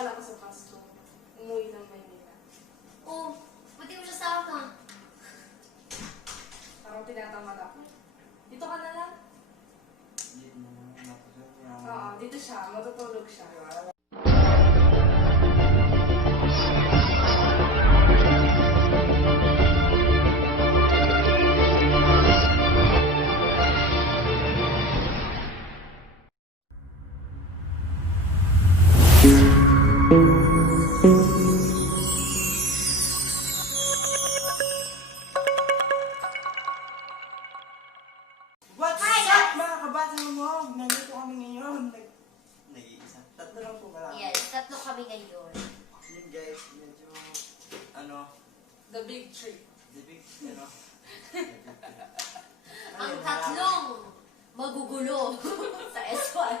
bala ko sa Pasko. Umuwi ng Maynila. Oh, pati mo siya sama. Parang tinatamad ako. Dito ka na lang? Oo, dito siya. Matutulog siya. What's up mga kabatanghamog? Nandito kami ngayon. Nag-iisa. Tatlo lang po pala. Yes, tatlo kami ngayon. Yun guys, medyo The big tree. the big, Ang tatlong magugulo sa SY.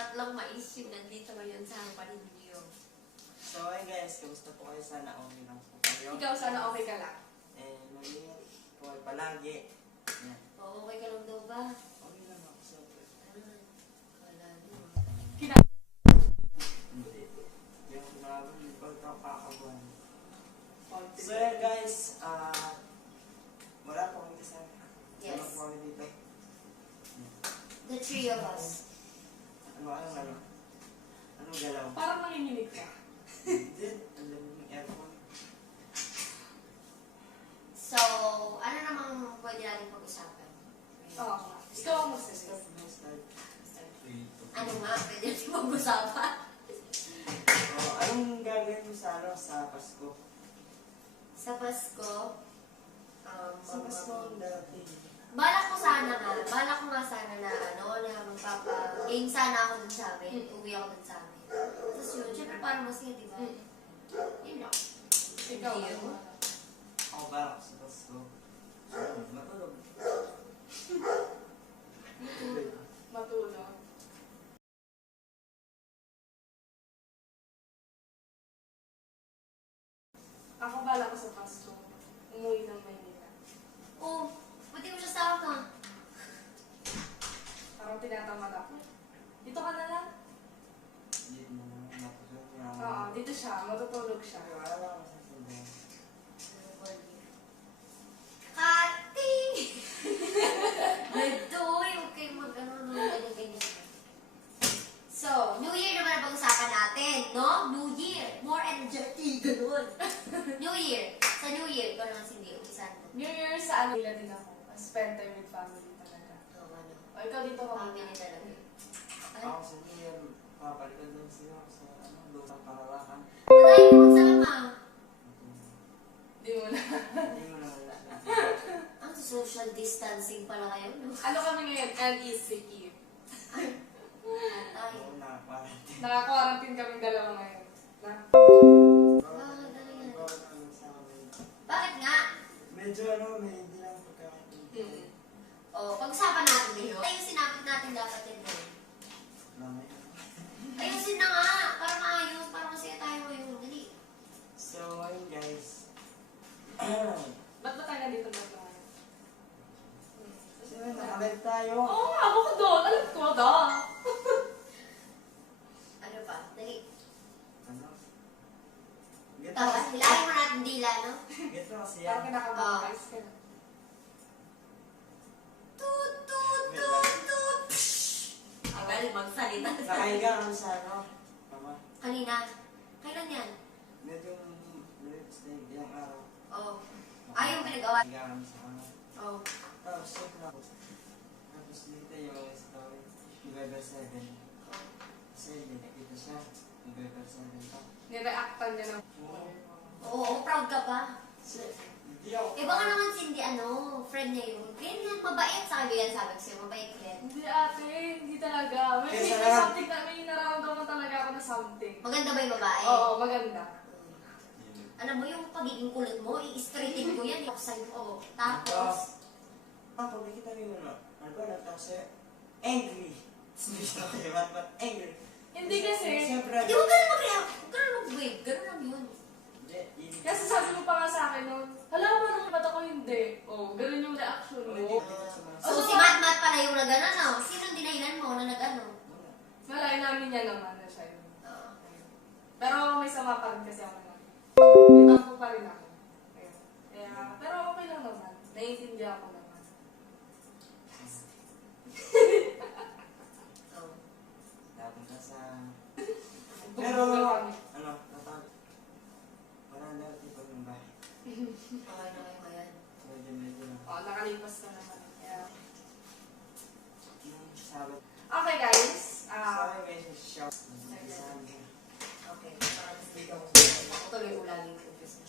Tatlong ma-issue nandito ngayon sa paninyo. So ayun guys, kamusta po kayo? Sana okay lang po kayo. Ikaw sana okay ka lang. Mag-ingat po kayo palagi. Yan. Oo, okay ka lang daw ba? Okay lang ako siyempre. Wala naman. Hindi. Yung mga pagkakakabuhan. So yun guys, wala po kami kasama. Yes. Wala po kami dito. The three of us. Anong galaw? Parang nanginginig ka. Hindi, alam yung aircon. So, ano namang pwede natin pag-usapan? Oo. Ikaw ang magsasabi. Ano nga, pwede natin pag-usapan? Anong gagawin mo sa Pasko? Sa Pasko, Sa Pasko ang darating. balak ko nga sana na na magpapa-game sana ako dun sa amin. Uwi ako dun sa amin. Tapos yun, syempre parang masaya, di ba? Yun lang. Ikaw Hindi ang yun. Ako ba ako sa Pasko? Matulog. matulog. Ako bala ko sa Pasko. Umuwi ng Maynila. Oh, pati mo siya sama. Parang tinatamad ako. Dito ka na lang? Hindi mo matulog niya. Oo, dito siya. Matutulog siya. Wala lang ako sa sundo. Kating! Nagdoy, huwag kayong mag-ano ganyan. So, New Year naman ang pag-usapan natin, no? New Year. More energetic, ganun. New Year. Sa New Year, ikaw naman hindi, umisan mo. New Year sa Manila din ako. Spend time with family talaga. Oo, ano. O ikaw dito ka Family talaga. Ay, Ako sa New Year, papalikan din sila sa lutang paralakan. patay mo magsama. Di mo na. Hindi mo na wala. Ang social distancing pala kayo, no? Ano kami ngayon? LECQ. Ay, patay. Oo na, quarantine. Naka-quarantine kaming dalawa ngayon. Na? Bakit nga? Medyo may hindi lang pagkakain. O, pag-usapan natin din. Ayusin natin dapat yun. Lamay. Ayusin na nga! Para maayos, para masaya tayo ngayon. Dali. So, ayun guys. Ba't ba tayo nandito ba ngayon? Kasi nakalive tayo. Oo nga, ako doon. Alam ko, da. Ano pa? Dali. Ano? Get Tawa, hilahin mo natin dila, no? Get mo kasi Parang yan. kinakabakas ka na. Tut, tut, tut, tut. Ang galing magsalita. Nakahiga kami sa ano? Mama. Kanina. Kailan yan? Medyo stay ilang araw. Oh. Yung pinagawa. Nakahiga kami sa ano. Oh. Tapos, tapos dito yung story. November 7. Kasi hindi nakita siya. November 7 pa. Nireactan niya ng... Oo, proud ka pa. Hindi ako. Eh baka naman si hindi friend niya yun. Ganyan, mabait sa kaibigan sabi ko sa'yo, mabait din. Hindi ate, hindi talaga. May Kesa may lang. something na may nararamdaman talaga ako na something. Maganda ba yung babae? Oo, maganda. Alam mo yung pagiging kulot mo, i-straighten ko yan. Ako sa'yo, oo. Tapos, Pag nakita mo yun, ano ba, nagtapos sa'yo? Angry. Hindi siya kayo, but angry. Hindi kasi, Siyempre, hindi mo ganun mag-react. Huwag ganun mag-wave. Ganun lang yun. kasi sabi mo pa nga sa akin noon, hala mo nung ba't ako hindi? Oh, ganun yung reaction mo. So, si Mat-Mat pala yung nag-ano, no? Sinong dinahilan mo na nag-ano? Malay namin yan naman na siya yun. Oo. Pero may sama pa rin kasi ako naman. May tampo pa rin ako. Ayun. Kaya, pero okay lang naman. Naiintindihan ko naman. Oo. Napunta sa... Pero, Ano, natawag. Wala na tipo yung bahay. Okay na kayo ngayon. Medyo. nakalipas na naman. Kaya, Yung Sabado. okay guys. Sorry guys, may shout. Okay. Para mas dito ako sa ako tuloy ulagin ko kasi.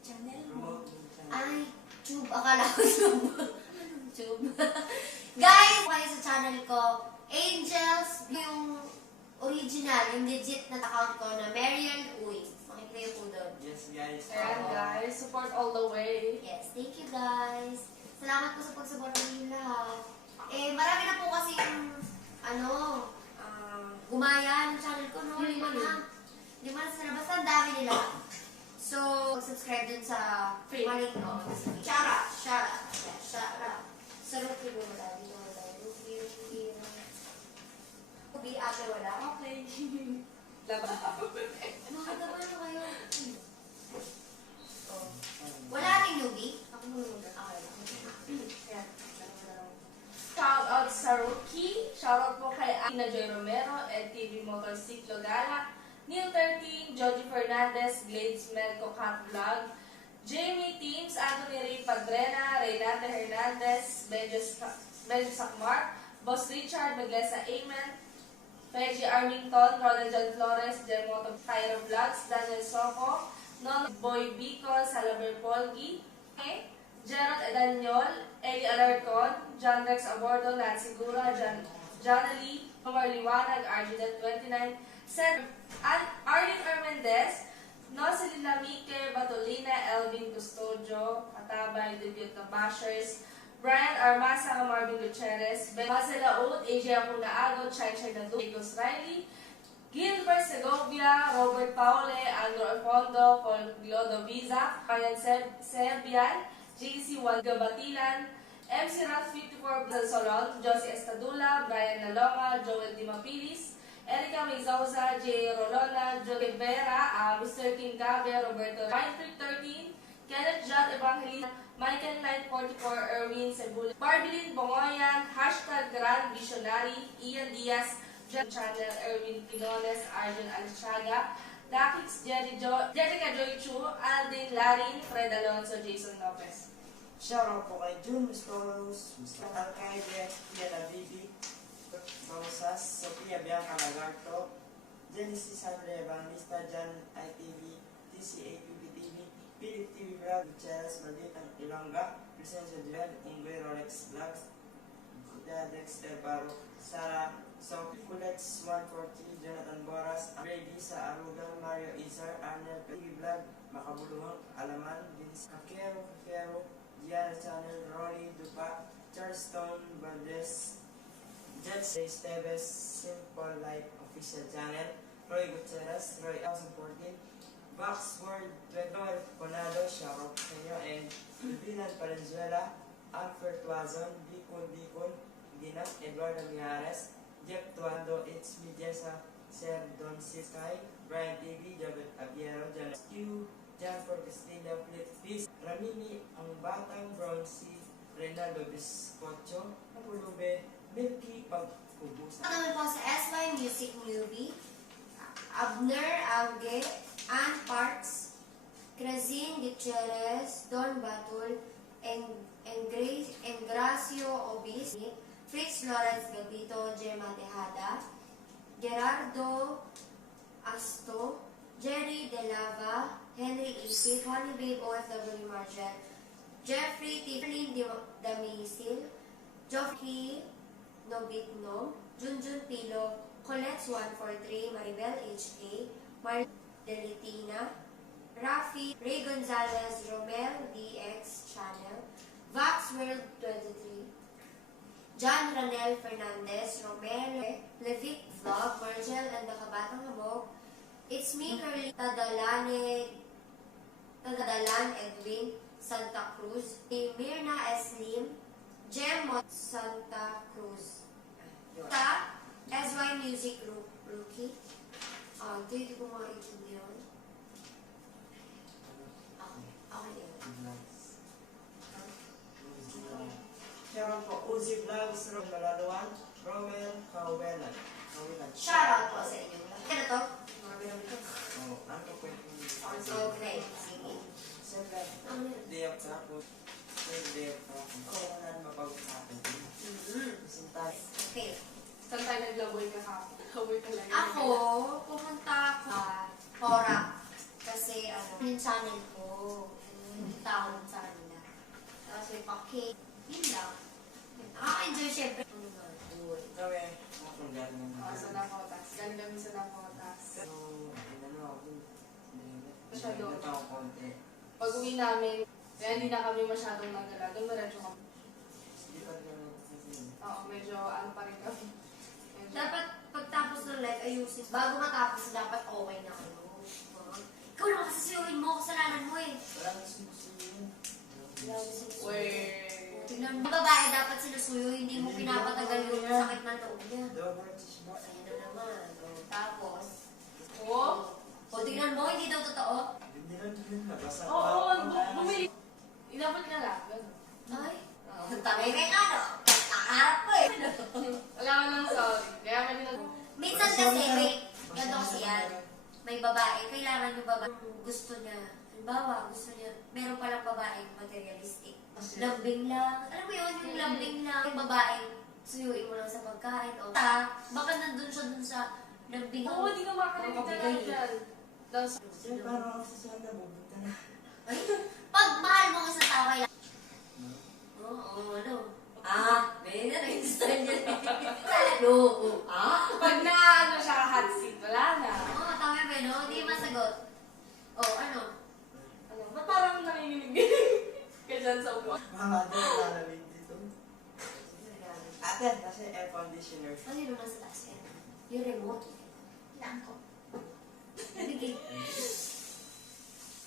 Channel mo. Ay, tube. Akala ko tube. Anong tube? Guys, kayo sa channel ko, Angels, yung original, yung legit na account ko na Marian Uy. Makikita po doon. Yes guys. Ayan guys, support all the way. Yes, thank you guys. Salamat po sa pag-support ng lahat. Eh, marami na po kasi yung, gumaya ng channel ko, no? 5 na. 5 na sila. Basta ang dami nila. So, subscribe dun sa mali ko. Shout out! Shout out! Yeah, shout out! Sa Rupi mo wala. Dito wala. Rupi, ate wala. Okay. Laban. Makagawa na kayo. Oh. Wala rin newbie? Ako muna. Okay. Ayan. Shout out sa Rookie. Shout out po kay Ina Joy Romero, LTV Motorcyclo Gala, Neil 13, Joji Fernandez, Glades Melco Cat Vlog, Jamie Teams, Anthony Ray Padrena, Reynate Hernandez, Benjo Sakmar, Boss Richard, Maglesa Amen, Reggie Armington, Ronald John Flores, Demoto Cairo Vlogs, Daniel Soco, Non Boy Bicol, Salaber Polgi, Gerald Edanyol, Eli Alarcon, John Rex Abordo, Nancy Gura, John Lee, Omar Liwanag, RG.29, Arlene Armendez, Nocelyn Lamike, Batolina, Elvin Custodio, Katabay, Debut na Bashers, Brian Armasa, Marvin Gutierrez, Mazela Oud, AJ Apunaago, Chai Nadu, Egos Riley, Gilbert Segovia, Robert Paule, Andrew Alfondo, Paul Glodo Viza, Ryan Sebian, JC Juan Gabatilan, MC Rat 54 Solon, Josie Estadula, Brian Lalonga, Joel Dimapilis, Erica Mizauza, J. Rolona, Joe Vera, Mr. King Gabe, Roberto Reinfried 13, Kenneth John Evangelista, Michael 944, Erwin Cebula, Barbilin Bongoyan, Hashtag Grand Visionary, Ian Diaz, John Channel, Erwin Pinones, Arjun Alchaga, Dakix, Jerica Joy Chu, Aldin Larin, Fred Alonso, Jason Lopez. Shoutout po kay Jun, Miss Coros, Mr. Alcaide, Kiana Bibi, Rosas, Sofia Bianca Lagarto, Genesis Andre Evangelista, Jan ITV, TCAPB TV, Philip TV Vlog, Gutierrez, Malditang Ilongga, Presencio Joel, Ingwe Rolex Vlogs, Dexter Baro, Sarah, Sophie Kulex 140, Jonathan Boras, Brady sa Arugan, Mario Izar, Arnel TV Vlog, Makabuluhang, Alaman, Vince Kakero, Diana Channel, Rory Dupa, Charleston Valdez, Jets Esteves, Simple Life Official Channel, Roy Gutierrez, Roy 2014, Box World, Pedro Conado, shoutout sa inyo, and Bilan Valenzuela, Alfred Tuazon, Bicol, Dinat, Eduardo Mijares, Jeff Tuando, It's Media sa Sir Don Sisay, Brian TV, Jabet Abiero, Jan Q, Jan for Castilla, Flip Peace, Ramini, Ang Batang Bronzy, Reynaldo Biscocho, Napulube, Milky Pagkubusan. Ito naman po sa SY Music Movie, Abner Auge, Ann Parks, Crazin Gutierrez, Don Batul, Engracio Obis, Fritz Lawrence Gabito, Gemma Tejada, Gerardo Asto, Jerry De Lava, Henry Isip, Honey Babe OFW Marjan, Jeffrey Tiflin Damisil, Joffrey Nobitno, Junjun Pilo, Colette 143, Maribel HK, Marty Delitina, Rafi, Ray Gonzalez, Romel DX Channel, Vax World 23, John Ranel Fernandez, Romel, Levic Vlog, Margel and the Batanghamog, It's Me Curly, Tadalan Edwin, Santa Cruz, Mirna Slim, naman po, Uzi Vlogs, Malaluan, Romel, Kawilan. Shoutout po sa inyo. Ano to? Mga binabito. Oh, ano po yung Okay, sige. siyempre, day of traffic. Day of traffic. Oo, wala na mapag-usapan. Sintas. Okay. Saan tayo naglaboy ka hapon? Laboy ka lang. Ako, pumunta ako sa Korak. Kasi, yung channel ko. Pumunta ako dun sa kanila. Tapos may pa-cake. Yun lang. Nakaka-enjoy syempre. Ano ba? Uy. Kami, akong galing ng Sa Napotas. Galing kami sa Napotas. So, ano ako dun. Masyado. Ito ako konti. Pag uwi namin, kaya hindi na kami masyadong nagala. Doon medyo kami. Hindi pa rin ako kasi. Oo, medyo ano pa rin kami. Medyo. Dapat pagtapos ng live, ayusin. Bago matapos, dapat okay na kayo. Ikaw naman kasasiyuhin mo, kasalanan mo eh. Wala na sinusuyin. Wait. Tingnan mo, babae dapat sinusuyo, hindi mo pinapatagal yung sakit ng loob niya. Ayan na naman. Tapos, o tingnan mo, hindi daw totoo. Hindi lang yun, nabasa pa Oo, ako. bumili. Inabot ka lang. Ganun. Ay, Oo. tangay kay ano? Nakaharap ko eh. Wala ka lang sorry. Kaya kami nag... Minsan kasi, may, ganito kasi yan. May babae, kailangan yung babae. Gusto niya, halimbawa, gusto niya, meron palang babaeng materialistic. Lambing lang. Alam mo yun, yung lambing lang. Yung babaeng, suyuin mo lang sa pagkain. O, baka nandun siya dun sa lambing. Oo, hindi ka makakalimutan lang dyan. Kasi parang ako sa saan nabubuta na. Ay, pag mahal mo ang isang tao, kailangan. Oo, ano? May na-register niya. No. Pag na ano siya hot seat, wala na. Oo, tama ba, no? Hindi masagot. Oh, ano? Ano, ba't parang nanginginig ka dyan sa upuan? Mga doon lalamig dito. Ate, kasi air conditioner. Ano yun nasa taas yan? Yung remote. Ilan ko? Bigay.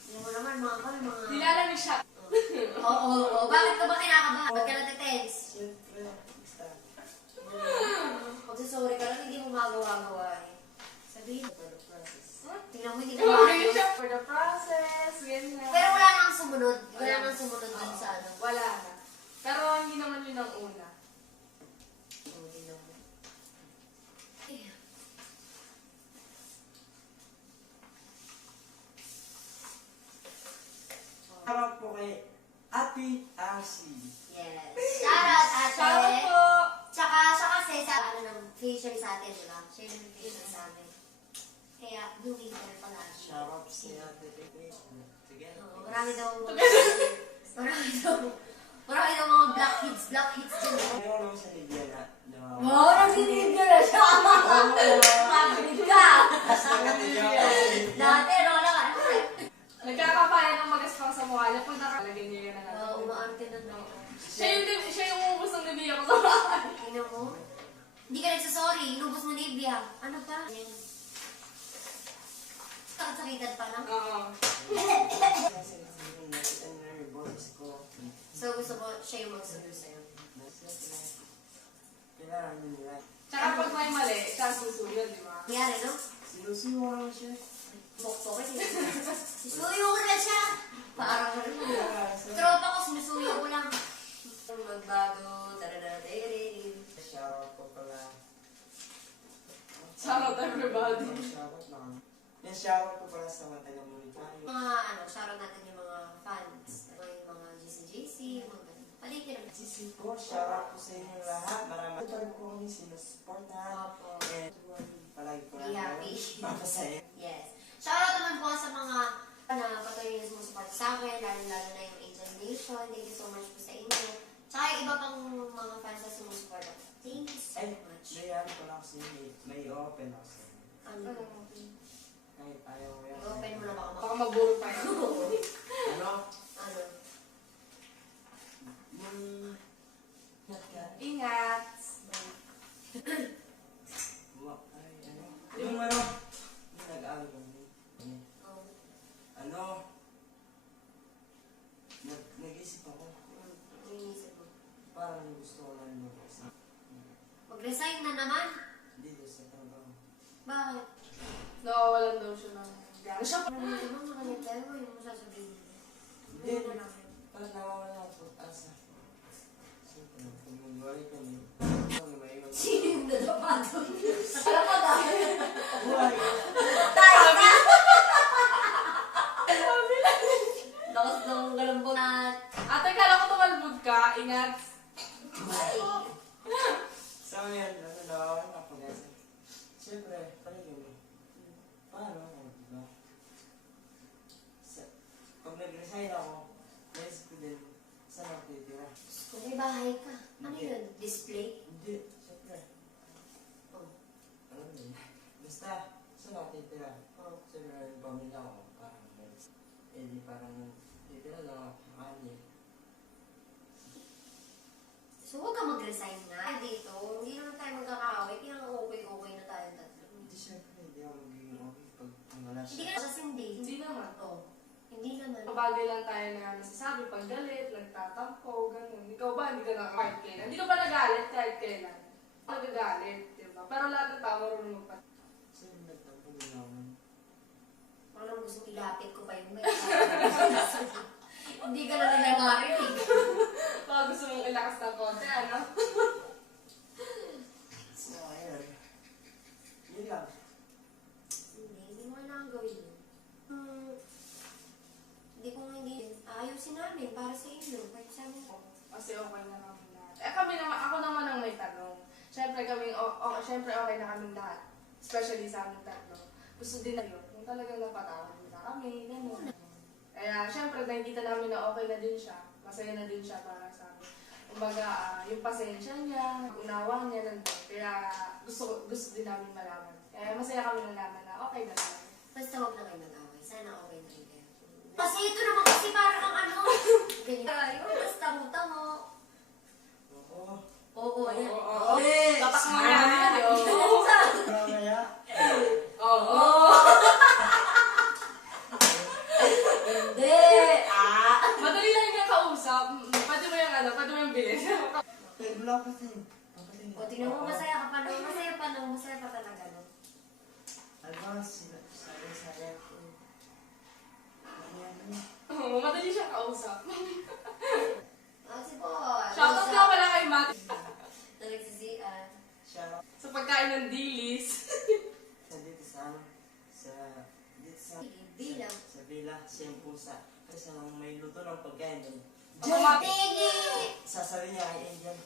Alam mo naman, mga... Nilalamig siya. Oo. Bakit ka ba kinakabahan? Ba't ka natetense? Siyempre, basta. Magsasorry ka lang, hindi mo magawa-gawa eh. Sabihin. For the process. Tingnan mo, hindi ka Okay, maayos. siya for the process, ganyan. Pero wala nang sumunod. Wala nang sumunod dun sa ano. Wala na. Pero hindi naman yun ang una. Oo, tingnan mo. Eh. Tawag po kay Ate RC. Yes. Shoutout, ate. Shoutout po! Tsaka siya kasi sa ano ng facial sa atin, di ba? Siya yung facial sa amin. Kaya, doing her palagi. Shoutout si Ate Pepe. Sige. Oo, marami daw mga black hits dyan. Ayaw lang sa Libya na. Wow, nagsinig ka na siya! Mabinig ka! Basta katigaw. Dati, wala ka. Nagkakapayan ng magaspang sa mukha niya pag nakalagay niya yun na natin. Umaarte na daw. Siya yung umubos ng nabiya ko sa bahay. Tingnan mo. Hindi ka nagsasorry, inubos mo Nivea. Ano pa? Sakitan pa lang. Oo. Kasi nakita niyo yung boses ko. So gusto mo siya yung magsuyo sa'yo. Kailangan nyo nila. Tsaka pag may mali, siya ang susuyo, di ba? Nangyari, no? Sinusuyo lang siya. Bok-bok eh. Sinusuyo ko na siya! Parang rin mo. Tropa ko, sinusuyo ko lang. Magbago, taradadadadadadad. Shoutout ko pala. Shoutout everybody. Shoutout lang. Yan, shoutout ko pala sa mga taga-Monica. Shoutout natin yung mga fans. Yung mga GC, mga ganun. Paligid naman. Sisi ko, shoutout ko sa inyo lahat. Maraming total ko kami sinusuportahan. Opo. And palagi ko Be happy. Papasaya. Yes. Shoutout naman po sa mga na patuloy na sumusupport sa akin, lalo-lalo na yung Angel Nation. Thank you so much po sa inyo. Tsaka yung iba pang mga fans na sumusupport ako. Thank you so Ay, much. may ano ko lang kasi may open ako sa inyo. Ano? Kahit ayaw ko yan. I-open mo na baka Baka magburo pa yun. Ano? Ano? Yung... Ingat! Ay, ano? Yung ano? Yung nag-aaral ko. Oh. Ano? Nag-isip ako. Ano yung inisip mo? Parang gusto ko lang mag-isip. Mag-resign na naman? Dito sa trabaho. Bakit? Nakawalan daw siya ng gano'n. Siya pa. Ano naman makalit tayo? Yung mo sasabihin. Hindi. Ano na namin? Parang nawawala ako pag-asa. Siyempre, pag So ngayon, ano na ako guys. Siyempre, palagay mo. Paano ako, diba? Pag nag-resign ako, guys ko din, saan ako titira? Kung may bahay ka, ano yun? Display? Hindi, siyempre. Oh. Alam mo yun. Basta, saan ako titira? Oh. Siyempre, yung pamilya ko, parang di parang titira lang ako kanya. So, huwag ka mag-resign na dito. Hindi naman tayo magkakaaway. Kaya nga okay na tayo tatlo. Hindi, siyempre, hindi ako magiging okay pag wala Hindi siya. ka kasi hindi. Hindi naman. Oh. Hindi naman. Bagay lang tayo na nasasabi pag galit, nagtatampo, gano'n. Ikaw ba, hindi ka na kahit kailan? Hindi ka ba nagalit kahit kailan? Nagagalit, diba? Pero lahat ng tao marunong magpat. Sino nagtampo din naman? Parang gusto ilapit ko pa yung may. Hindi ka na nila marinig. Baka gusto mong ilakas ng konti, ano? So, ayun. Yun lang. Hindi mo kailangan gawin yun. Hindi kung hindi, ayusin namin para sa inyo. Kahit sa amin. Kasi okay na kami lahat. Kami naman, ako naman ang may tanong. Siyempre siyempre okay na kaming lahat. Especially sa aming tatlo. Gusto din na yun. Yung talagang napatawad na kami, gano'n. Kaya siyempre nakikita namin na okay na din siya. Masaya na din siya para sa amin. Kumbaga, yung pasensya niya, unawa niya nandun. Kaya gusto din namin malaman. Kaya masaya kami nalaman na okay na naman. Basta huwag na kayo mag-away. Sana okay na rin kayo. Kasi ito naman kasi parang ang ano. Ganyan tayo. Basta mo. Oo. Oo, ayan. Oo. Tatak mo yan. Oo. Mamaya. Oo. Hindi. Madali lang yung kausap. Pwede mo yung bilhin. Eh, wala pa tayo. O, tingnan mo, masaya ka pa no? Masaya pa talaga no? Advance, saya ko. Oo, madali siyang kausap. Si boy. Shoutout nga pala kay Matt. Nagsisian. Siya, Sa pagkain ng dilis. dito sa Bilang. sa villa, siya yung pusa. Kasi nung may luto ng pagkain doon. Just dig it! Sasabi niya kay Angel,